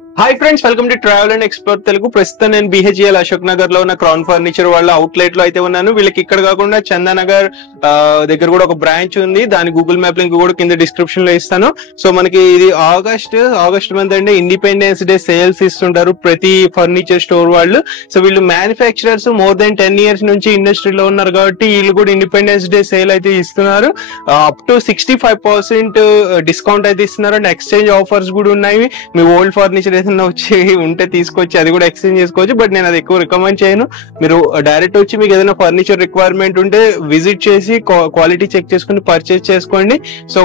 Hi friends, welcome to travel and explore Telugu. ప్రస్తుతం నేను BHEL Ashok Nagar లో ఉన్న క్రౌన్ ఫర్నిచర్ వాళ్ళ అవుట్లెట్ లో అయితే ఉన్నాను. వీళ్ళకి ఇక్కడ కాకుండా చందానగర్ దగ్గర కూడా ఒక బ్రాంచ్ ఉంది. దాని గూగుల్ మ్యాప్ లింక్ కూడా కింద డిస్క్రిప్షన్ లో ఇస్తాను. సో మనకి ఇది ఆగస్ట్ మంత్ అంటే ఇండిపెండెన్స్ డే సేల్స్ ఇస్తుంటారు ప్రతి ఫర్నిచర్ స్టోర్ వాళ్ళు. సో వీళ్ళు మ్యానుఫ్యాక్చరర్స్ మోర్ దెన్ 10 years నుంచి ఇండస్ట్రీలో ఉన్నారు కాబట్టి వీళ్ళు కూడా ఇండిపెండెన్స్ డే సేల్ అయితే ఇస్తున్నారు. అప్ టు 65% డిస్కౌంట్ అయితే ఇస్తున్నారు. అండ్ ఎక్స్చేంజ్ ఆఫర్స్ కూడా ఉన్నాయి. మీ ఓల్డ్ ఫర్నిచర్ వచ్చి ఉంటే తీసుకొచ్చి అది కూడా ఎక్స్చేంజ్ చేసుకోవచ్చు. బట్ నేను అది ఎక్కువ రికమెండ్ చేయను. మీరు డైరెక్ట్ వచ్చి మీకు ఏదైనా ఫర్నిచర్ రిక్వైర్మెంట్ ఉంటే విజిట్ చేసి క్వాలిటీ చెక్ చేసుకుని పర్చేస్ చేసుకోండి. సో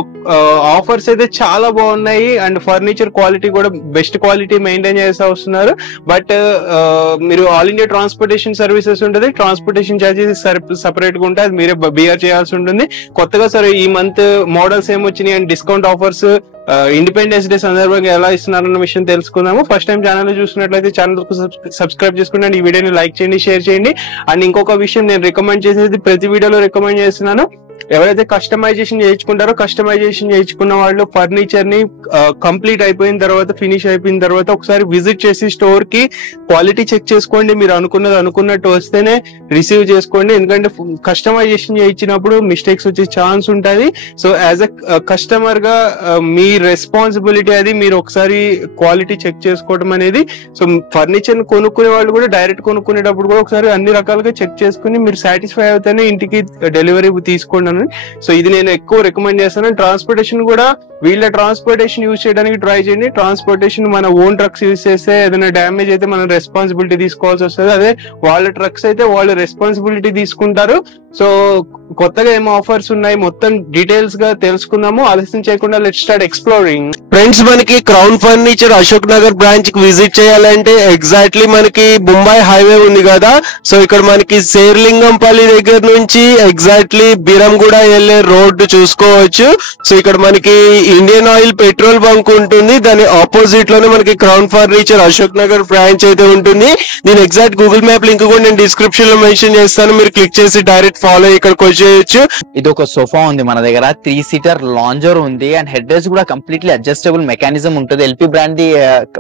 ఆఫర్స్ అయితే చాలా బాగున్నాయి. అండ్ ఫర్నిచర్ క్వాలిటీ కూడా బెస్ట్ క్వాలిటీ మెయింటైన్ చేస్తూ వస్తున్నారు. బట్ మీరు ఆల్ ఇండియా ట్రాన్స్పోర్టేషన్ సర్వీసెస్ ఉంటుంది. ట్రాన్స్పోర్టేషన్ ఛార్జెస్ సపరేట్ గా ఉంటాయి. అది మీరే బియర్ చేయాల్సి ఉంటుంది. కొత్తగా సరే ఈ మంత్ మోడల్స్ ఏమొచ్చినాయి and discount offers independence day సందర్భంగా ఎలా ఇస్తున్నారన్న విషయం తెలుసుకుందాము. ఫస్ట్ టైం ఛానల్ చూసినట్లయితే ఛానల్ సబ్స్క్రైబ్ చేసుకోండి అండ్ ఈ వీడియోని లైక్ చేయండి, షేర్ చేయండి. అండ్ ఇంకొక విషయం నేను రికమెండ్ చేసేది ప్రతి వీడియోలో రికమెండ్ చేస్తున్నాను. ఎవరైతే కస్టమైజేషన్ చేయించుకుంటారో కస్టమైజేషన్ చేయించుకున్న వాళ్ళు ఫర్నిచర్ ని కంప్లీట్ అయిపోయిన తర్వాత, ఫినిష్ అయిపోయిన తర్వాత ఒకసారి విజిట్ చేసి స్టోర్ కి క్వాలిటీ చెక్ చేసుకోండి. మీరు అనుకున్నట్టు వస్తేనే రిసీవ్ చేసుకోండి. ఎందుకంటే కస్టమైజేషన్ చేయించినప్పుడు మిస్టేక్స్ వచ్చే ఛాన్స్ ఉంటుంది. సో యాజ్ అ కస్టమర్ గా మీ రెస్పాన్సిబిలిటీ అది. మీరు ఒకసారి క్వాలిటీ చెక్ చేసుకోవడం అనేది. సో ఫర్నిచర్ కొనుక్కునే వాళ్ళు కూడా డైరెక్ట్ కొనుక్కునేటప్పుడు కూడా ఒకసారి అన్ని రకాలుగా చెక్ చేసుకుని మీరు సాటిస్ఫై అవుతేనే ఇంటికి డెలివరీ తీసుకోండి. సో ఇది నేను ఎక్కువ రికమెండ్ చేస్తాను. ట్రాన్స్పోర్టేషన్ కూడా వీళ్ళ ట్రాన్స్పోర్టేషన్ యూజ్ చేయడానికి ట్రై చేయండి. ట్రాన్స్పోర్టేషన్ మన ఓన్ ట్రక్స్ యూజ్ చేస్తే ఏదైనా డ్యామేజ్ అయితే మనం రెస్పాన్సిబిలిటీ తీసుకోవాల్సి వస్తుంది. అదే వాళ్ళ ట్రక్స్ అయితే వాళ్ళు రెస్పాన్సిబిలిటీ తీసుకుంటారు. సో కొత్తగా ఏం ఆఫర్స్ ఉన్నాయి మొత్తం డీటెయిల్స్ గా తెలుసుకుందాము. ఆలస్యం చేయకుండా లెట్స్ స్టార్ట్ ఎక్స్ప్లోరింగ్. ఫ్రెండ్స్, మనకి crown furniture Ashok Nagar branch కి విజిట్ చేయాలంటే ఎగ్జాక్ట్లీ మనకి ముంబై హైవే ఉంది కదా. సో ఇక్కడ మనకి శేర్లింగంపల్లి దగ్గర నుంచి ఎగ్జాక్ట్లీ బిరంగూడ వెళ్ళే రోడ్డు చూసుకోవచ్చు. సో ఇక్కడ మనకి ఇండియన్ ఆయిల్ పెట్రోల్ బంక్ ఉంటుంది. దాని ఆపోజిట్ లోనే మనకి crown furniture Ashok Nagar branch అయితే ఉంటుంది. దీని ఎగ్జాక్ట్ గూగుల్ మ్యాప్ లింక్ కూడా నేను డిస్క్రిప్షన్ లో మెన్షన్ చేస్తాను. మీరు క్లిక్ చేసి డైరెక్ట్ ఫాలో ఇక్కడికి వచ్చేయచ్చు. ఇది ఒక సోఫా ఉంది మన దగ్గర. 3-seater లాంజర్ ఉంది అండ్ హెడ్ రెస్ట్ కూడా కంప్లీట్లీ అడ్జస్టబుల్ మెకానిజం ఉంటుంది. ఎల్పీ బ్రాండ్ ది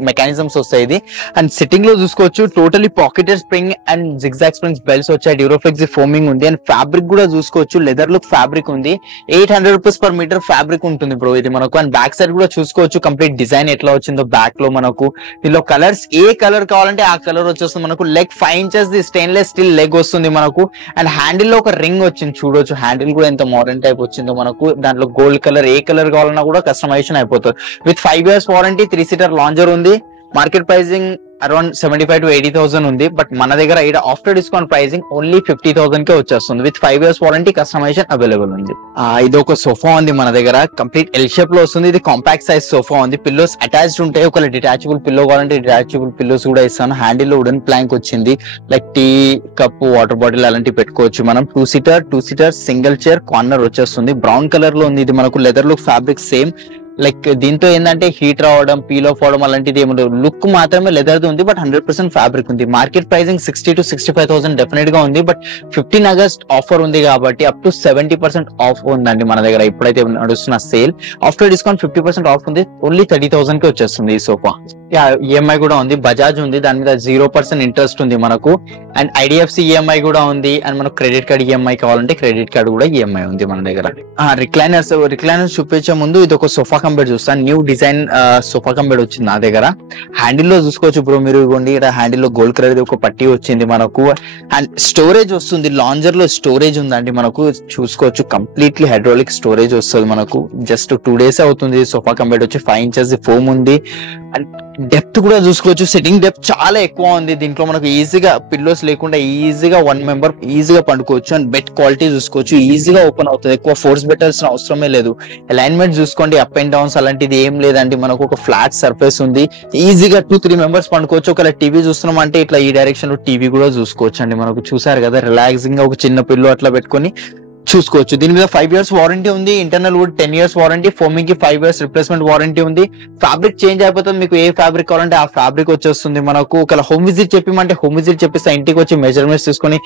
మెకానిజమ్స్ వస్తాయి ఇది. అండ్ సిట్టింగ్ లో చూసుకోవచ్చు totally pocketed spring and zigzag springs belts వచ్చాయి. డ్యూరోఫ్లెక్స్ ఫోమింగ్ ఉంది అండ్ ఫ్యాబ్రిక్ కూడా చూసుకోవచ్చు లెదర్ లుక్ ఫ్యాబ్రిక్ ఉంది. 800 రూపీస్ పర్ మీటర్ ఫ్యాబ్రిక్ ఉంటుంది బ్రో ఇది మనకు. అండ్ బ్యాక్ సైడ్ కూడా చూసుకోవచ్చు కంప్లీట్ డిజైన్ ఎట్లా వచ్చిందో బ్యాక్ లో మనకు. దీనిలో కలర్స్ ఏ కలర్ కావాలంటే ఆ కలర్ వచ్చేస్తుంది మనకు. Leg 5 inches the stainless steel leg వస్తుంది మనకు. అండ్ హ్యాండిల్ లో ఒక రింగ్ వచ్చింది చూడొచ్చు. హ్యాండిల్ కూడా ఎంత మోడర్న్ టైప్ వచ్చిందో మనకు. దాంట్లో గోల్డ్ కలర్ ఏ కలర్ కావాలన్నా కూడా కస్టమైజేషన్ అయిపోతుంది. With 5 years warranty. 3-seater lounger ఉంది. మార్కెట్ ప్రైసింగ్ అరౌండ్ 75,000 to 80,000 ఉంది. బట్ మన దగ్గర ఇక్కడ ఆఫ్టర్ డిస్కౌంట్ ప్రైసింగ్ ఓన్లీ 50,000 కే వచ్చేస్తుంది. With 5 years warranty, customization available ఉంది. ఇది ఒక సోఫా ఉంది మన దగ్గర. కంప్లీట్ ఎల్ షేప్ లో వస్తుంది. ఇది కాంపాక్ట్ సైజ్ సోఫా ఉంది. పిల్లోస్ అటాచ్డ్ ఉంటాయి. ఒక డిటాచబుల్ పిల్లో కావాలంటే డిటాచబుల్ పిల్లోస్ కూడా ఇస్తాను. హ్యాండిల్ లో వుడెన్ ప్లాంక్ వచ్చింది. Like tea cup, water bottle అలాంటివి పెట్టుకోవచ్చు మనం. 2-seater సింగిల్ చైర్ కార్నర్ వచ్చేస్తుంది. బ్రౌన్ కలర్ లో ఉంది ఇది మనకు. Leather look fabric same. Like దీంతో ఏంటంటే హీట్ రావడం, పీల్ ఆఫ్ అవడం అలాంటిది ఏమి లుక్ మాత్రమే లెదర్ ఉంది. బట్ 100% ఫ్యాబ్రిక్ ఉంది. మార్కెట్ ప్రైసింగ్ 60,000 to 65,000 డెఫినెట్ గా ఉంది. బట్ 15 August ఆఫర్ ఉంది కాబట్టి అప్ టు 70% ఆఫ్ ఉందండి మన దగ్గర. ఇప్పుడైతే నడుస్తున్న సేల్ ఆఫ్టర్ డిస్కౌంట్ 50% ఆఫ్ ఉంది. ఓన్లీ 30,000 కి వచ్చేస్తుంది ఈ సోఫా. ఈఎంఐ కూడా ఉంది. బజాజ్ ఉంది. దాని మీద 0% ఇంట్రెస్ట్ ఉంది మనకు. అండ్ ఐడిఎఫ్సి ఈఎంఐ కూడా ఉంది. అండ్ మనకు క్రెడిట్ కార్డ్ ఈఎంఐ కావాలంటే క్రెడిట్ కార్డ్ కూడా ఈఎంఐ ఉంది మన దగ్గర. రిక్లైనర్స్ చూపించే ముందు ఇది ఒక సోఫా కంబెడ్ చూస్తాను. న్యూ డిజైన్ సోఫా కంబెడ్ వచ్చింది నా దగ్గర. హ్యాండిల్ లో చూసుకోవచ్చు బ్రో మీరు. ఇవ్వండి ఇక్కడ హ్యాండిల్ లో గోల్డ్ కలర్ ఒక పట్టీ వచ్చింది మనకు. అండ్ స్టోరేజ్ వస్తుంది. లాంజర్ లో స్టోరేజ్ ఉందండి మనకు. చూసుకోవచ్చు కంప్లీట్లీ హైడ్రాలిక్ స్టోరేజ్ వస్తుంది మనకు. జస్ట్ 2 days అవుతుంది. సోఫా కంబెడ్ వచ్చి 5 inches ఫోమ్ ఉంది. అండ్ డెప్త్ కూడా చూసుకోవచ్చు. సిట్టింగ్ డెప్త్ చాలా ఎక్కువ ఉంది దీంట్లో మనకు. ఈజీగా పిల్లోస్ లేకుండా ఈజీగా 1 member ఈజీగా పండుకోవచ్చు. అండ్ బెడ్ క్వాలిటీ చూసుకోవచ్చు. ఈజీగా ఓపెన్ అవుతుంది. ఎక్కువ ఫోర్స్ పెట్టాల్సిన అవసరమే లేదు. అలైన్మెంట్ చూసుకోండి. అప్ అండ్ డౌన్స్ అలాంటిది ఏం లేదండి మనకు. ఒక ఫ్లాట్ సర్ఫేస్ ఉంది. ఈజీగా 2-3 members పండుకోవచ్చు. ఒకవేళ టీవీ చూస్తున్నాం అంటే ఇట్లా ఈ డైరెక్షన్ లో టీవీ కూడా చూసుకోవచ్చు అండి మనకు. చూసారు కదా రిలాక్సింగ్ గా ఒక చిన్న పిల్లో అట్లా పెట్టుకొని చూసుకోవచ్చు. దీని మీద 5 years వారంటీ ఉంది. Internal wood 10 years warranty. Foaming కి 5 years రిప్లేస్మెంట్ వారంటీ ఉంది. ఫ్యాబ్రిక్ చేంజ్ అయిపోతుంది. మీకు ఏ ఫ్యాబ్రిక్ కావాలంటే ఆ ఫ్యాబ్రిక్ వచ్చేస్తుంది మనకు. ఒకవేళ హోమ్ విజిట్ చెప్పిమంటే హోమ్ విజిట్ చెప్పిస్తా. ఇంటికి వచ్చి మెజర్మెంట్స్ తీసుకొని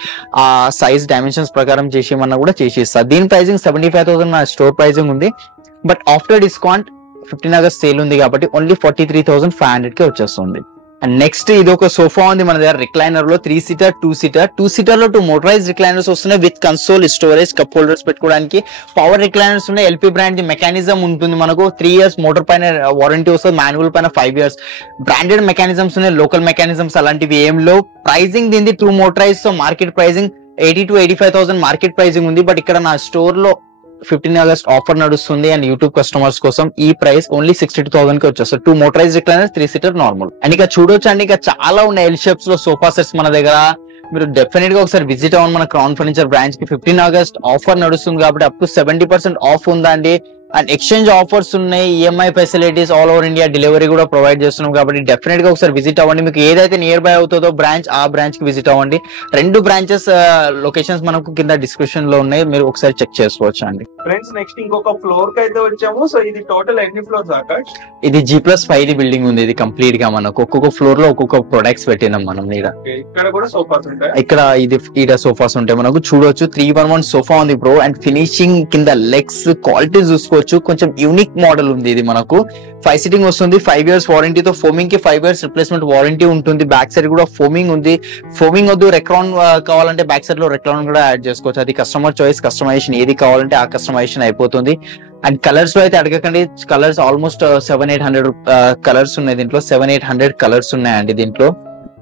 ఆ సైజ్ డైమెన్షన్స్ ప్రకారం చేసేయమన్నా కూడా చేసేస్తా. దీని ప్రైసింగ్ 75,000 నా స్టోర్ ప్రైసింగ్ ఉంది. But after discount 15 August sale ఉంది కాబట్టి ఓన్లీ 43,500 కి వచ్చేస్తుంది. అండ్ నెక్స్ట్ ఇది ఒక సోఫా ఉంది మన దగ్గర రిక్లైనర్ లో 3 సీటర్ 2 సీటర్ 2 సీటర్ లో 2 మోటరైజ్ రిక్లైనర్స్ వస్తున్నాయి with console storage cup holders పెట్టుకోవడానికి. పవర్ రిక్లైనర్స్ ఉన్నాయి. ఎల్పీ బ్రాండ్ ది మెకానిజం ఉంటుంది మనకు. 3 years మోటార్ పైన వారంటీ వస్తుంది, మాన్యువల్ పైన 5 years. బ్రాండెడ్ మెకానిజమ్స్ ఉన్నాయి, లోకల్ మెకానిజమ్స్ అలాంటివి ఏం లో. ప్రైజింగ్ దీనికి 2 మోటరైజ్ తో market pricing 80 to 85,000 market pricing ఉంది. బట్ ఇక్కడ నా స్టోర్ లో 15 ఆగస్ట్ ఆఫర్ నడుస్తుంది అండ్ యూట్యూబ్ కస్టమర్స్ కోసం ఈ ప్రైస్ ఓన్లీ 62,000 కి వచ్చేస్తుంది. 2 motorise recliners 3 seater normal. And ఇక చూడొచ్చు అండి, ఇక చాలా ఉన్నాయి ఎల్ షేప్స్ లో సోఫా సెట్స్ మన దగ్గర. మీరు డెఫినెట్ గా ఒకసారి విజిట్ అవ్వండి మన క్రౌన్ ఫర్నిచర్ బ్రాంచ్ కి. 15 ఆగస్ట్ ఆఫర్ నడుస్తుంది కాబట్టి అప్ టు 70% ఆఫ్ ఉందండి. అండ్ ఎక్స్చేంజ్ ఆఫర్స్ ఉన్నాయి, EMI facilities, all over India delivery కూడా ప్రొవైడ్ చేస్తున్నాం కాబట్టి డెఫినెట్ గా ఒకసారి విజిట్ అవ్వండి. మీకు ఏదైతే నియర్ బై అవుతుందో బ్రాంచ్, ఆ బ్రాంచ్ కి విజిట్ అవ్వండి. 2 బ్రాంచెస్ లొకేషన్స్ మనకు కింద డిస్క్రిప్షన్ లో ఉన్నాయి, మీరు ఒకసారి చెక్ చేసుకోవచ్చు అండి. ఫ్రెండ్స్ నెక్స్ట్ ఇంకొక ఫ్లోర్ కి అయితే వచ్చాము. సో ఇది టోటల్ ఎన్ని ఫ్లోర్స్ ఆకాష్? ఇది G+5 బిల్డింగ్ ఉంది. ఇది కంప్లీట్ గా మనకు ఒక్కొక్క ఫ్లోర్ లో ఒక్కొక్క ప్రొడక్ట్స్ పెట్టినాం మనం. ఇక్కడ కూడా సోఫాస్ ఉంటాయి. ఇక్కడ ఈడ సోఫాస్ ఉంటాయి మనకు. చూడొచ్చు 311 సోఫా ఉంది బ్రో. అండ్ ఫినిషింగ్ కింద లెగ్స్ క్వాలిటీ చూసుకోవచ్చు. కొంచెం యూనిక్ మోడల్ ఉంది ఇది మనకు. 5 సీటింగ్ వస్తుంది, 5 years వారంటీతో. ఫోమింగ్ కి 5 years రిప్లేస్మెంట్ వారంటీ ఉంటుంది. బ్యాక్ సైడ్ కూడా ఫోమింగ్ ఉంది. ఫోమింగ్ వద్దు, రెక్లాన్ కావాలంటే బ్యాక్ సైడ్ లో రెక్లాన్ కూడా యాడ్ చేసుకోవచ్చు. అది కస్టమర్ చాయిస్, కస్టమైజేషన్ ఏది కావాలంటే ఆ కస్టమైజేషన్ అయిపోతుంది. అండ్ కలర్స్ లో అయితే అడగకండి, కలర్స్ ఆల్మోస్ట్ 700-800 కలర్స్ ఉన్నాయి దీంట్లో. 700-800 కలర్స్ ఉన్నాయండి దీంట్లో.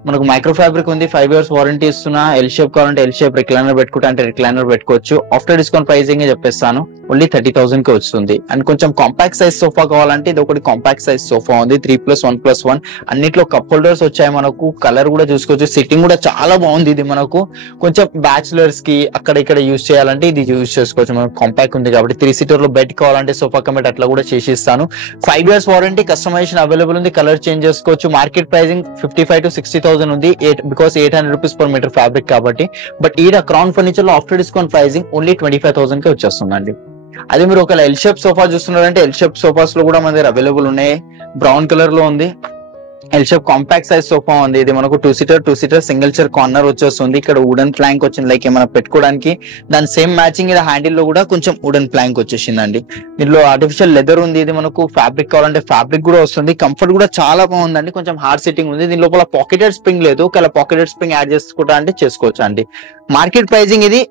మనకు మైక్రో ఫ్యాబ్రిక్ ఉంది, 5 years వారంటీ ఇస్తున్నా. ఎల్ షేప్ కావాలంటే ఎల్ షేప్, రిక్లైనర్ పెట్టుకుంటే అంటే రిక్లైనర్ పెట్టుకోవచ్చు. ఆఫ్టర్ డిస్కౌంట్ ప్రైసింగ్ చెప్పేస్తాను, ఓన్లీ 30,000 కి వస్తుంది. అండ్ కొంచెం కాంపాక్ట్ సైజ్ సోఫా కావాలంటే ఇది ఒకటి కాంపాక్ట్ సైజ్ సోఫా ఉంది. 3+1+1 అన్నిట్లో కప్ హోల్డర్స్ వచ్చాయి మనకు. కలర్ కూడా చూసుకోవచ్చు. సిట్టింగ్ కూడా చాలా బాగుంది. ఇది మనకు కొంచెం బ్యాచులర్స్ కి అక్కడ ఇక్కడ యూజ్ చేయాలంటే ఇది యూజ్ చేసుకోవచ్చు. మనకు కాంపాక్ట్ ఉంది కాబట్టి. 3 సీటర్ లో బెడ్ కావాలంటే సోఫా కమెట్ అట్లా కూడా చేసి ఇస్తాను. 5 years వారంటీ, కస్టమైజేషన్ అవైలబుల్ ఉంది. కలర్ చేంజ్ చేసుకోవచ్చు. మార్కెట్ ప్రైసింగ్ 55,000 to 60,000 ఉంది, because 800 rupees per metre fabric కాబట్టి. బట్ ఈడ క్రౌన్ ఫర్నిచర్ లో ఆఫ్టర్ డిస్కౌంట్ ప్రైసింగ్ ఓన్లీ 25,000 కి వచ్చేస్తుందండి. అదే మీరు ఒక ఎల్ షేప్ సోఫా చూస్తున్నారంటే ఎల్ షేప్ సోఫాస్ లో కూడా మన దగ్గర అవైలబుల్ ఉన్నాయి. బ్రౌన్ కలర్ లో ఉంది. L shape compact size sofa ఉంది. ఇది మనకు 2 సీటర్ సింగిల్ చైర్ కార్నర్ వచ్చేస్తుంది. ఇక్కడ వుడెన్ ప్లాంక్ వచ్చింది, లైక్ ఏమైనా పెట్టుకోవడానికి. దాని సేమ్ మ్యాచింగ్ ఇక్కడ హ్యాండిల్ లో కూడా కొంచెం వుడెన్ ప్లాంక్ వచ్చేసిందండి. దీనిలో ఆర్టిఫిషియల్ లెదర్ ఉంది. ఇది మనకు ఫ్యాబ్రిక్ కావాలంటే ఫ్యాబ్రిక్ కూడా వస్తుంది. కంఫర్ట్ కూడా చాలా బాగుందండి. కొంచెం హార్డ్ సిట్టింగ్ ఉంది. దీని లోపల పాకెటెడ్ స్ప్రింగ్ లేదు, ఒకవేళ పాకెటెడ్ స్ప్రింగ్ యాడ్ చేసుకుంటా అంటే చేసుకోవచ్చు అండి. మార్కెట్ ప్రైసింగ్ ఇది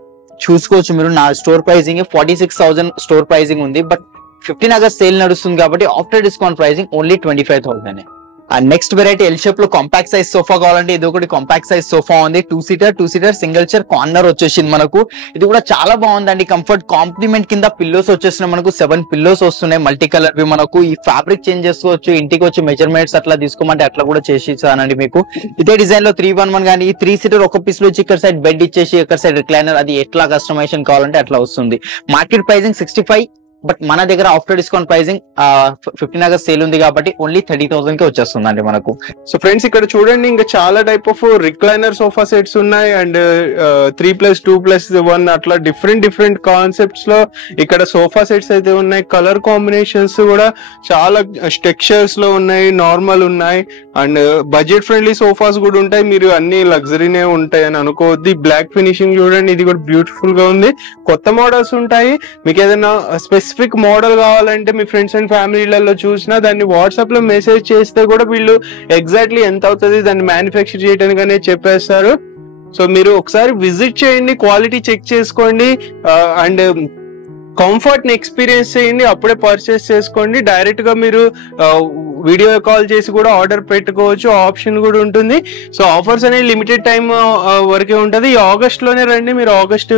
చూసుకోవచ్చు మీరు. నా స్టోర్ ప్రైసింగ్ 46,000 స్టోర్ ప్రైసింగ్ ఉంది. బట్ 15 ఆగస్ట్ సేల్ నడుస్తుంది కాబట్టి after discount pricing only 25,000. And next variety L shape లో కాంపాక్ట్ సైజ్ సోఫా కావాలంటే ఇది ఒకటి కాంపాక్ట్ సైజ్ సోఫా ఉంది. 2 సీటర్ సింగిల్ చైర్ కార్నర్ వచ్చేసింది మనకు. ఇది కూడా చాలా బాగుందండి. కంఫర్ట్ కాంప్లిమెంట్ కింద పిల్లోస్ వచ్చేస్తున్నాయి మనకు. 7 పిల్లోస్ వస్తున్నాయి మల్టీ కలర్ వి మనకు. ఈ ఫ్యాబ్రిక్ చేంజ్ చేసుకోవచ్చు. ఇంటికి వచ్చి మెజర్మెంట్స్ అట్లా తీసుకోమంటే అట్లా కూడా చేసి ఇస్తానండి మీకు. ఇదే డిజైన్ లో 311 కానీ ఈ 3 సీటర్ ఒక పీస్ లో వచ్చి ఇక్కడ సైడ్ బెడ్ ఇచ్చేసి ఇక్కడ సైడ్ రిక్లైనర్, అది ఎట్లా కస్టమైజేషన్ కావాలంటే అట్లా వస్తుంది. మార్కెట్ ప్రైసింగ్ 65, బట్ మన దగ్గర after discount pricing 15 August sale ఉంది కాబట్టి ఓన్లీ 30,000 కి వచ్చేస్తుందండి మనకు. సో ఫ్రెండ్స్ ఇక్కడ చూడండి, ఇంకా చాలా type of recliner sofa sets ఉన్నాయి. అండ్ 3+2+1 అట్లా డిఫరెంట్ కాన్సెప్ట్స్ లో ఇక్కడ సోఫా సెట్స్ అయితే ఉన్నాయి. కలర్ కాంబినేషన్స్ కూడా చాలా టెక్స్చర్స్ లో ఉన్నాయి, నార్మల్ ఉన్నాయి. అండ్ బడ్జెట్ ఫ్రెండ్లీ సోఫాస్ కూడా ఉంటాయి. మీరు అన్ని లగ్జరీనే ఉంటాయి అని అనుకోవద్దు. బ్లాక్ ఫినిషింగ్ చూడండి, ఇది కూడా బ్యూటిఫుల్ గా ఉంది. కొత్త మోడల్స్ ఉంటాయి. మీకు ఏదైనా స్పెసిఫిక్ మోడల్ కావాలంటే మీ ఫ్రెండ్స్ అండ్ ఫ్యామిలీలలో చూసినా దాన్ని వాట్సాప్ లో మెసేజ్ చేస్తే కూడా వీళ్ళు ఎగ్జాక్ట్లీ ఎంత అవుతుంది దాన్ని మ్యానుఫ్యాక్చర్ చేయడానికి అనేది చెప్పేస్తారు. సో మీరు ఒకసారి విజిట్ చేయండి, క్వాలిటీ చెక్ చేసుకోండి, అండ్ కంఫర్ట్ ని ఎక్స్పీరియన్స్ చేయండి. అప్పుడే పర్చేస్ చేసుకోండి. డైరెక్ట్ గా మీరు వీడియో కాల్ చేసి కూడా ఆర్డర్ పెట్టుకోవచ్చు, ఆప్షన్ కూడా ఉంటుంది. సో ఆఫర్స్ అనేది లిమిటెడ్ టైం వరకే ఉంటుంది. ఈ ఆగస్ట్ లోనే రండి. మీరు ఆగస్ట్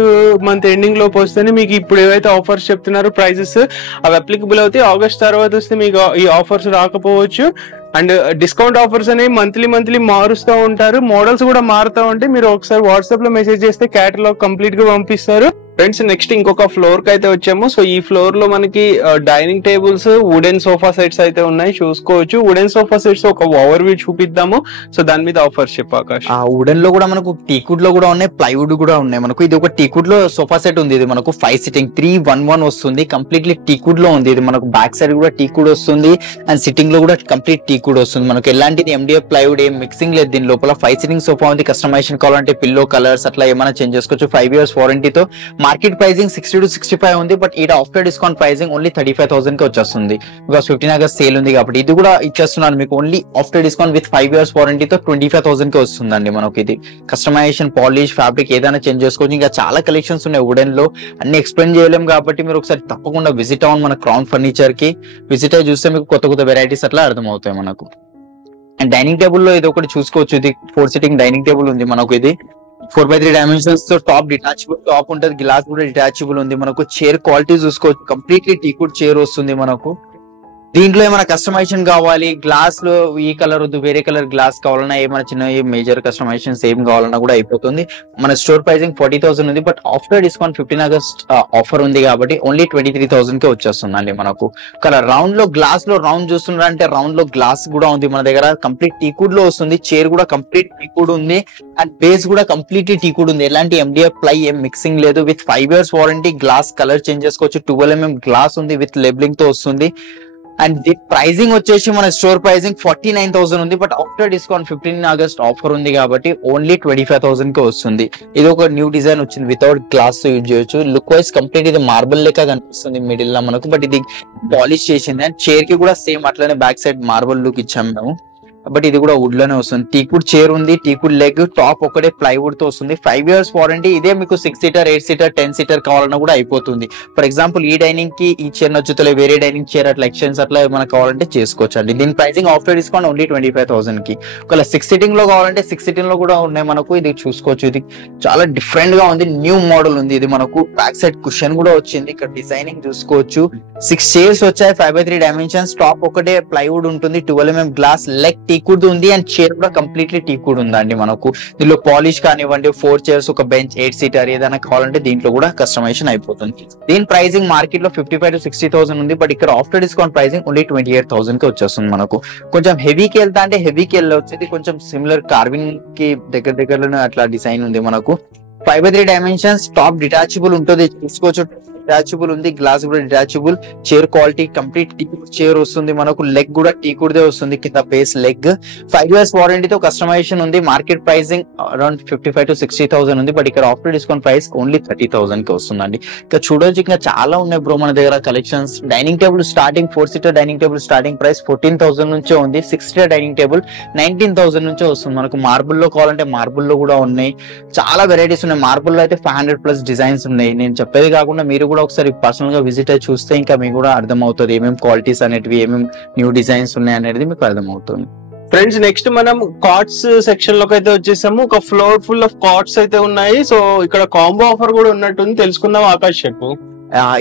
మంత్ ఎండింగ్ లోపు వస్తేనే మీకు ఇప్పుడు ఏవైతే ఆఫర్స్ చెప్తున్నారో ప్రైజెస్ అవి అప్లికబుల్ అవుతాయి. ఆగస్ట్ తర్వాత వస్తే మీకు ఈ ఆఫర్స్ రాకపోవచ్చు. అండ్ డిస్కౌంట్ ఆఫర్స్ అనేవి మంత్లీ మారుస్తూ ఉంటారు. మోడల్స్ కూడా మారుతూ ఉంటాయి. మీరు ఒకసారి వాట్సాప్ లో మెసేజ్ చేస్తే క్యాటలాగ్ కంప్లీట్ గా పంపిస్తారు. ఫ్రెండ్స్ నెక్స్ట్ ఇంకొక ఫ్లోర్ కి అయితే వచ్చాము. సో ఈ ఫ్లోర్ లో మనకి dining tables, wooden sofa sets అయితే ఉన్నాయి, చూసుకోవచ్చు. వుడెన్ సోఫా సెట్స్ ఒక ఓవర్ వ్యూ చూపిద్దాము. సో దాని మీద ఆఫర్స్ చెప్పు ఆకాష్. వుడెన్ లో కూడా మనకు టీకుడ్ లో కూడా ఉన్నాయి, ప్లైవుడ్ కూడా ఉన్నాయి మనకు. ఇది ఒక టీకుడ్ లో సోఫా సెట్ ఉంది. ఇది మనకు 5 సీటింగ్ 311 వస్తుంది. కంప్లీట్లీ టీకుడ్ లో ఉంది. ఇది మనకు బ్యాక్ సైడ్ కూడా టీకుడ్ వస్తుంది అండ్ సిట్టింగ్ లో కూడా కంప్లీట్ టీకుడ్ వస్తుంది. మనకు ఎలాంటిది MDF ప్లైవుడ్ ఏం మిక్సింగ్ లేదు దీని లోపల. 5 సీటింగ్ సోఫా ఉంది. కస్టమైజేషన్ కావాలంటే పిల్లో కలర్స్ అట్లా ఏమైనా చేంజ్ చేసుకోవచ్చు. 5 years వారంటీతో. మార్కెట్ ప్రైసింగ్ 60 to 65 ఉంది, బట్ ఇక్కడ ఆఫ్టర్ డిస్కౌంట్ ప్రైసింగ్ ఓన్లీ 35,000 కి వచ్చేస్తుంది. బికాస్ 15 ఆగస్ట్ సేల్ ఉంది కాబట్టి ఇది కూడా ఇచ్చేస్తున్నాను మీకు only after discount with 5 years వారంటీతో 25,000 కి వస్తుందండి మనకి. ఇది కస్టమైజేషన్, పాలిష్, ఫ్యాబ్రిక్ ఏదైనా చేంజ్ చేసుకోవచ్చు. ఇంకా చాలా కలెక్షన్స్ ఉన్నాయి వుడెన్ లో, అన్ని ఎక్స్ప్లెయిన్ చేయలేం కాబట్టి మీరు ఒకసారి తప్పకుండా విజిట్ అవ్వండి మన క్రౌన్ ఫర్నిచర్ కి. విజిట్ అయ్యి చూస్తే మీకు కొత్త కొత్త వెరైటీస్ అట్లా అర్థమవుతాయి మనకు. అండ్ డైనింగ్ టేబుల్ లో ఇది ఒకటి చూసుకోవచ్చు. ఇది 4 sitting డైనింగ్ టేబుల్ ఉంది మనకు. ఇది 4x3 డైమెన్షన్స్ తో టాప్ డిటాచబుల్ టాప్ ఉంటుంది, గ్లాస్ కూడా డిటాచబుల్ ఉంది మనకు. చైర్ క్వాలిటీ చూసుకోవచ్చు, కంప్లీట్లీ టీకుడ్ చైర్ వస్తుంది మనకు. దీంట్లో ఏమైనా కస్టమైజేషన్ కావాలి, గ్లాస్ లో ఈ కలర్ వద్దు వేరే కలర్ గ్లాస్ కావాలన్నా, ఏమైనా చిన్న మేజర్ కస్టమైజేషన్స్ ఏం కావాలన్నా కూడా అయిపోతుంది. మన స్టోర్ ప్రైసింగ్ 40,000 ఉంది, but after discount 15 August offer ఉంది కాబట్టి ఓన్లీ 23,000 కే వచ్చేస్తుందండి మనకు. కలర్ రౌండ్ లో గ్లాస్ లో రౌండ్ చూస్తున్నారంటే రౌండ్ లో గ్లాస్ కూడా ఉంది మన దగ్గర. కంప్లీట్ టీకుడ్ లో వస్తుంది, చైర్ కూడా కంప్లీట్ టీకుడ్ ఉంది, అండ్ బేస్ కూడా కంప్లీట్లీ టీకుడ్ ఉంది. ఎలాంటి MDF ప్లై ఏం మిక్సింగ్ లేదు. With 5 years warranty, glass colour change చేసుకోవచ్చు. 12 mm గ్లాస్ ఉంది, విత్ లేబులింగ్ తో వస్తుంది. అండ్ ది ప్రైసింగ్ వచ్చేసి మన స్టోర్ ప్రైసింగ్ 49,000 ఉంది, but after discount 15 August offer ఉంది కాబట్టి ఓన్లీ 25,000 కి వస్తుంది. ఇది ఒక న్యూ డిజైన్ వచ్చింది, వితౌట్ గ్లాస్ తో యూజ్ చేయొచ్చు. లుక్ వైజ్ కంప్లీట్ ఇది మార్బుల్ లెక్క కనిపిస్తుంది మిడిల్ లో మనకు, బట్ ఇది పాలిష్ చేసింది. అండ్ చైర్ కి కూడా సేమ్ అట్లనే బ్యాక్ సైడ్ మార్బుల్ లుక్ ఇచ్చాం మేము, బట్ ఇది కూడా వుడ్ లోనే వస్తుంది. టీకుడ్ చైర్ ఉంది, టీకుడ్ లెగ్, టాప్ ఒకటే ప్లైవుడ్ తో వస్తుంది. 5 years వారంటీ. ఇదే మీకు 6 seater 8 seater 10 seater కావాలన్నా కూడా అయిపోతుంది. ఫర్ ఎగ్జాంపుల్ ఈ డైనింగ్ కి ఈ చైర్ నచ్చుతలే, వేరే డైనింగ్ చైర్ అట్లా ఎక్స్చేంజ్ అట్లా మనకు కావాలంటే చేసుకోవచ్చు అండి. దీని ప్రైసింగ్ ఆఫ్టర్ డిస్కౌంట్ ఓన్లీ 25,000 కి. ఒకవేళ 6 sitting లో కావాలంటే 6 sitting లో కూడా ఉన్నాయి మనకు. ఇది చూసుకోవచ్చు, ఇది చాలా డిఫరెంట్ గా ఉంది, న్యూ మోడల్ ఉంది. ఇది మనకు బ్యాక్ సైడ్ కుషన్ కూడా వచ్చింది, ఇక్కడ డిజైనింగ్ చూసుకోవచ్చు. 6 chairs వచ్చాయి, 5x3 డైమెన్షన్స్, టాప్ ఒకటే ప్లైవుడ్ ఉంటుంది, 12 mm గ్లాస్, లెగ్ టీకుడ్ ఉంది, అండ్ చైర్ కూడా కంప్లీట్లీ టీకుడ్ ఉందండి మనకు. దీనిలో పాలిష్ కానివ్వండి, 4 chairs, ఒక బెంచ్, 8 seater ఏదైనా కావాలంటే దీంట్లో కూడా కస్టమైజేషన్ అయిపోతుంది. దీని ప్రైసింగ్ మార్కెట్ లో 55,000 to 60,000 ఉంది, బట్ ఇక్కడ ఆఫ్టర్ డిస్కౌంట్ ప్రైసింగ్ ఓన్లీ 28,000 కి వచ్చేస్తుంది మనకు. కొంచెం హెవీకి వెళ్తా అంటే హెవీకి వెళ్ళొచ్చేది, కొంచెం సిమిలర్ కార్వింగ్ కి దగ్గరలోనే అట్లా డిజైన్ ఉంది మనకు. 5x3 డైమెన్షన్స్, టాప్ డిటాచబుల్ ఉంటుంది చూసుకోవచ్చు, డిటాచబుల్ ఉంది, గ్లాస్ కూడా detachable. Chair quality complete టీకుడ్ chair వస్తుంది మనకు. లెగ్ కూడా టీకుడ్దే వస్తుంది, కింద బేస్ లెగ్. 5 years వారంటీతో కస్టమైజేషన్ ఉంది. మార్కెట్ ప్రైసింగ్ అరౌండ్ 55,000 to 60,000 ఉంది, బట్ ఇక్కడ ఆఫ్టర్ డిస్కౌంట్ ప్రైస్ ఓన్లీ 30,000 కి వస్తుందండి. ఇంకా చూడొచ్చు, ఇంకా చాలా ఉన్నాయి బ్రో మన దగ్గర collections. Dining table starting 4 seater dining table starting price 14,000 నుంచే ఉంది. 6 seater డైనింగ్ టేబుల్ 19,000 నుంచే వస్తుంది మనకు. మార్బుల్ లో కావాలంటే మార్బుల్ లో కూడా ఉన్నాయి, చాలా వెరైటీస్ ఉన్నాయి. మార్బుల్ లో అయితే 500+ డిజైన్స్ ఉన్నాయి. నేను చెప్పేది కాకుండా మీరు కూడా ఒకసారి పర్సనల్ గా విజిట్ అయ్యి చూస్తే ఇంకా మీకు కూడా అర్థం అవుతుంది ఏమేమి క్వాలిటీస్ అనేటివి, ఏమేమి న్యూ డిజైన్స్ ఉన్నాయి అనేది మీకు అర్థమవుతుంది. ఫ్రెండ్స్ నెక్స్ట్ మనం కార్డ్స్ సెక్షన్ లోకి అయితే వచ్చేసాము. ఒక ఫ్లోర్ ఫుల్ ఆఫ్ కార్డ్స్ అయితే ఉన్నాయి. సో ఇక్కడ కాంబో ఆఫర్ కూడా ఉన్నట్టుంది, తెలుసుకుందాం. ఆకాష్ చెప్పు.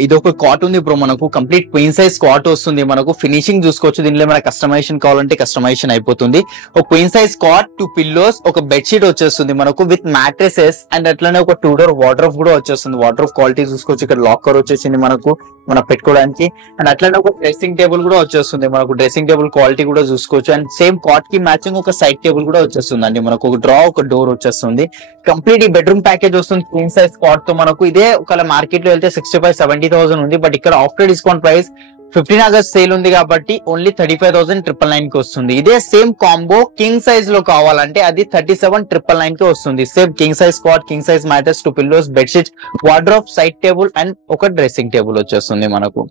ఇది ఒక కాట్ ఉంది బ్రో మనకు, కంప్లీట్ క్వీన్ సైజ్ కాట్ వస్తుంది మనకు. ఫినిషింగ్ చూసుకోవచ్చు, దీనిలో మన కస్టమైజేషన్ కావాలంటే కస్టమైజేషన్ అయిపోతుంది. ఒక క్వీన్ సైజ్ కాట్, 2 pillows, ఒక బెడ్షీట్ వచ్చేస్తుంది మనకు విత్ మ్యాట్రెసెస్, అండ్ అట్లనే ఒక 2 door వార్డ్రోబ్ కూడా వచ్చేస్తుంది. వార్డ్రోబ్ క్వాలిటీ చూసుకోవచ్చు, ఇక్కడ లాకర్ వచ్చేసింది మనకు మనం పెట్టుకోవడానికి, అండ్ అట్లనే ఒక డ్రెస్సింగ్ టేబుల్ కూడా వచ్చేస్తుంది మనకు. డ్రెస్సింగ్ టేబుల్ క్వాలిటీ కూడా చూసుకోవచ్చు, అండ్ సేమ్ కాట్ కి మ్యాచింగ్ ఒక సైడ్ టేబుల్ కూడా వచ్చేస్తుంది అండి మనకు. ఒక డ్రా, ఒక డోర్ వచ్చేస్తుంది. కంప్లీట్ ఈ బెడ్రూమ్ ప్యాకేజ్ వస్తుంది క్వీన్ సైజ్ కాట్ తో మనకు. ఇదే ఒకవేళ మార్కెట్ లో వెళ్తే 65,000-70,000 ఉంది, బట్ ఇక్కడ after discount price 15 August sale ఉంది కాబట్టి ఓన్లీ 35,999 కి వస్తుంది. ఇదే సేమ్ కాంబో కింగ్ సైజ్ లో కావాలంటే అది 37,999 కి వస్తుంది. Same king size cot, king size mattress, 2 pillows, bedsheet, wardrobe, side table, and ఒక డ్రెస్సింగ్ టేబుల్ వచ్చేస్తుంది మనకు.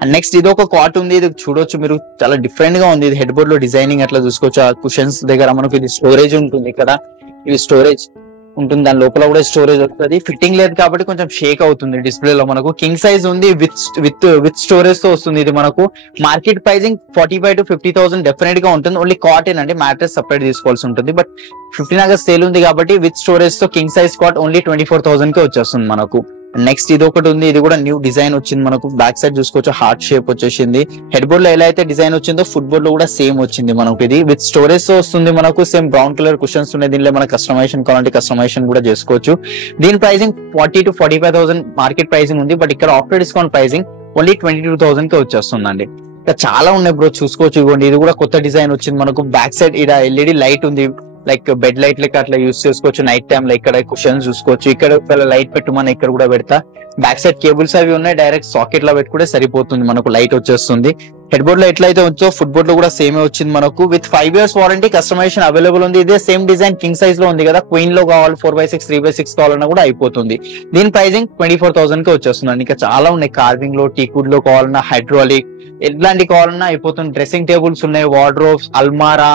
అండ్ నెక్స్ట్ ఇది ఒక కాట్ ఉంది, ఇది చూడొచ్చు మీరు, చాలా డిఫరెంట్ గా ఉంది. ఇది హెడ్ బోర్డ్ లో డిజైనింగ్ అట్లా చూసుకోవచ్చు. ఆ కుషన్స్ దగ్గర మనకు ఇది స్టోరేజ్ ఉంటుంది, ఇక్కడ ఇది స్టోరేజ్ ఉంటుంది, దాని లోపల కూడా స్టోరేజ్ వస్తుంది. ఫిట్టింగ్ లేదు కాబట్టి కొంచెం షేక్ అవుతుంది డిస్ప్లే లో మనకు. కింగ్ సైజ్ ఉంది, విత్ స్టోరేజ్ తో వస్తుంది. ఇది మనకు మార్కెట్ ప్రైసింగ్ 45,000 to 50,000 డెఫినెట్ గా ఉంటుంది. ఓన్లీ కాటన్ అంటే మ్యాట్రెస్ సపరేట్ తీసుకోవాల్సి ఉంటుంది, బట్ 15 ఆగస్ట్ సేల్ ఉంది కాబట్టి విత్ స్టోరేజ్ తో కింగ్ సైజ్ కాట్ ఓన్లీ 24,000 కి వచ్చేస్తుంది మనకు. నెక్స్ట్ ఇది ఒకటి ఉంది, ఇది కూడా న్యూ డిజైన్ వచ్చింది మనకు. బ్యాక్ సైడ్ చూసుకోవచ్చు, హార్ట్ షేప్ వచ్చేసింది. హెడ్ బోర్డ్ లో ఎలా అయితే డిజైన్ వచ్చిందో ఫుట్ బోర్డ్ లో కూడా సేమ్ వచ్చింది మనకు. ఇది విత్ స్టోరేజ్ తో వస్తుంది మనకు. సేమ్ బ్రౌన్ కలర్ కుషన్స్ ఉన్నాయి, దీనిలో మన కస్టమైజేషన్ కావాలంటే కస్టమైజేషన్ కూడా చేసుకోవచ్చు. దీని ప్రైసింగ్ 40,000 to 45,000 మార్కెట్ ప్రైసింగ్ ఉంది, బట్ ఇక్కడ ఆఫ్టర్ డిస్కౌంట్ ప్రైసింగ్ ఓన్లీ 22,000 కి వచ్చేస్తుందండి. ఇంకా చాలా ఉన్నాయి బ్రో చూసుకోవచ్చు. ఇవ్వండి, ఇది కూడా కొత్త డిజైన్ వచ్చింది మనకు. బ్యాక్ సైడ్ ఇక్కడ LED లైట్ ఉంది, లైక్ బెడ్ లైట్ లెక్క అట్లా యూస్ చేసుకోవచ్చు. నైట్ టైమ్ లో ఇక్కడ కుషన్స్ చూసుకోవచ్చు. ఇక్కడ లైట్ పెట్టమని ఇక్కడ కూడా పెడతా. బ్యాక్ సైడ్ కేబుల్స్ అవి ఉన్నాయి, డైరెక్ట్ సాకెట్ లో పెట్టుకుంటే సరిపోతుంది, మనకు లైట్ వచ్చేస్తుంది. హెడ్ బోర్డ్ లో ఎట్లయితే వచ్చో ఫుట్ బోర్డ్ లో కూడా సేమ్ వచ్చింది మనకు. With 5 years warranty, customization available ఉంది. ఇదే సేమ్ డిజైన్ కింగ్ సైజ్ లో ఉంది కదా, క్వీన్ లో కావాలి 4x6 3x6 కావాలన్నా కూడా అయిపోతుంది. దీని ప్రైజింగ్ 24,000 కి వచ్చేస్తుంది. ఇంకా చాలా ఉన్నాయి, కార్వింగ్ లో, టీకుడ్ లో కావాలన్నా, హైడ్రాలిక్ ఎట్లాంటి కావాలన్నా అయిపోతుంది. డ్రెస్సింగ్ టేబుల్స్ ఉన్నాయి, వార్డ్రోబ్స్, అల్మారా,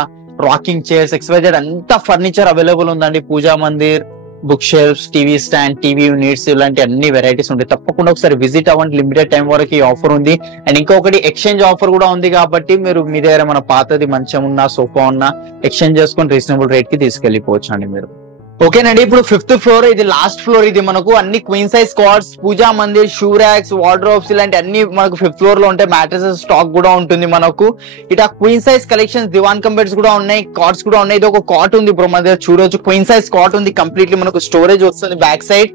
రాకింగ్ చైర్స్, XYZ అంతా ఫర్నిచర్ అవైలబుల్ ఉందండి. Pooja mandir, book shelves, TV stand, TV units, ఇలాంటి అన్ని వెరైటీస్ ఉంటాయి. తప్పకుండా ఒకసారి విజిట్ అవ్వండి. లిమిటెడ్ టైం వరకు ఈ ఆఫర్ ఉంది. అండ్ ఇంకొకటి ఎక్స్చేంజ్ ఆఫర్ కూడా ఉంది కాబట్టి మీరు మీ దగ్గర మన పాతది మంచం ఉన్నా, సోఫా ఉన్నా ఎక్స్చేంజ్ చేసుకొని రీజనబుల్ రేట్ కి తీసుకెళ్లిపోవచ్చు అండి మీరు. ఓకేనండి, ఇప్పుడు 5th ఫ్లోర్, ఇది లాస్ట్ ఫ్లోర్. ఇది మనకు అన్ని క్వీన్ సైజ్ కాట్స్, పూజా మందిర్, షూ ర్యాక్స్, వార్డ్రోబ్స్ ఇలాంటి అన్ని మనకు 5th ఫ్లోర్ లో ఉంటాయి. మ్యాట్రసెస్ స్టాక్ కూడా ఉంటుంది మనకు. ఇట్లా క్వీన్ సైజ్ కలెక్షన్స్, దివాన్ కంబెడ్స్ కూడా ఉన్నాయి, కాట్స్ కూడా ఉన్నాయి. ఇది ఒక కాట్ ఉంది బ్రో మన దగ్గర చూడొచ్చు, క్వీన్ సైజ్ కాట్ ఉంది. కంప్లీట్లీ మనకు స్టోరేజ్ వస్తుంది బ్యాక్ సైడ్.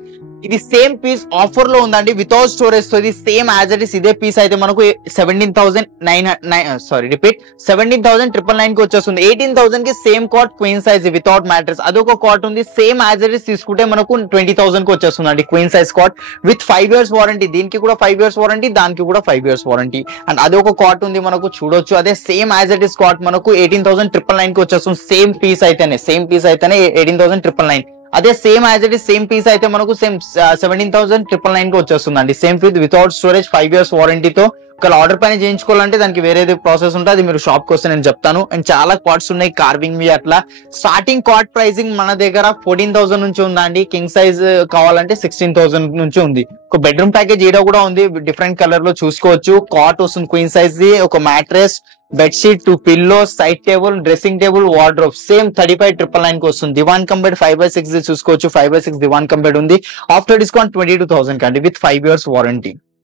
ఇది సేమ్ పీస్ ఆఫర్ లో ఉందండి, వితౌట్ స్టోరేజ్ తో. ఇది సేమ్ యాజ్ ఇట్ ఇస్ ఇదే పీస్ అయితే మనకు 17,999 కి వచ్చేస్తుంది. 18,000 కి same cot queen size without mattress. అదొక కాట్ ఉంది, సేమ్ యాజ్ ఇట్ ఇస్ తీసుకుంటే మనకు 20,000 కి వచ్చేస్తుంది అండి queen size cot with 5 years warranty. దీనికి కూడా 5 years వారంటీ, దానికి కూడా 5 years వారంటీ. అండ్ అదొక కాట్ ఉంది మనకు చూడొచ్చు. అదే same as it is cot మనకు 18,999 కి వచ్చేస్తుంది. సేమ్ పీస్ అయితేనే 18,999. అదే same as it is same piece అయితే మనకు సేమ్ 17,999 కి వచ్చేస్తుందండి. Same piece without storage 5 years వారంటీతో. ఒకవేళ ఆర్డర్ పైన చేయించుకోవాలంటే దానికి వేరేది ప్రాసెస్ ఉంటుంది, అది మీరు షాప్ కి వస్తే నేను చెప్తాను. అండ్ చాలా కార్డ్స్ ఉన్నాయి, కార్వింగ్ వి అట్లా. స్టార్టింగ్ కార్డ్ ప్రైసింగ్ మన దగ్గర 14,000 నుంచి ఉందండి. కింగ్ సైజ్ కావాలంటే 16,000 నుంచి ఉంది. ఒక బెడ్రూమ్ ప్యాకేజ్ ఏడో కూడా ఉంది, డిఫరెంట్ కలర్ లో చూసుకోవచ్చు. కాట్ వస్తుంది క్వీన్ సైజ్ ది, ఒక mattress, bedsheet, 2 pillows, side table, dressing table, wardrobe same 35,999 కి వస్తుంది. దివాన్ కంబెడ్ 5x6 చూసుకోవచ్చు, 5x6 దివాన్ కంబెడ్ ఉంది. ఆఫ్టర్ డిస్కౌంట్ 22,000 కండి విత్ 5 years వారంటీ.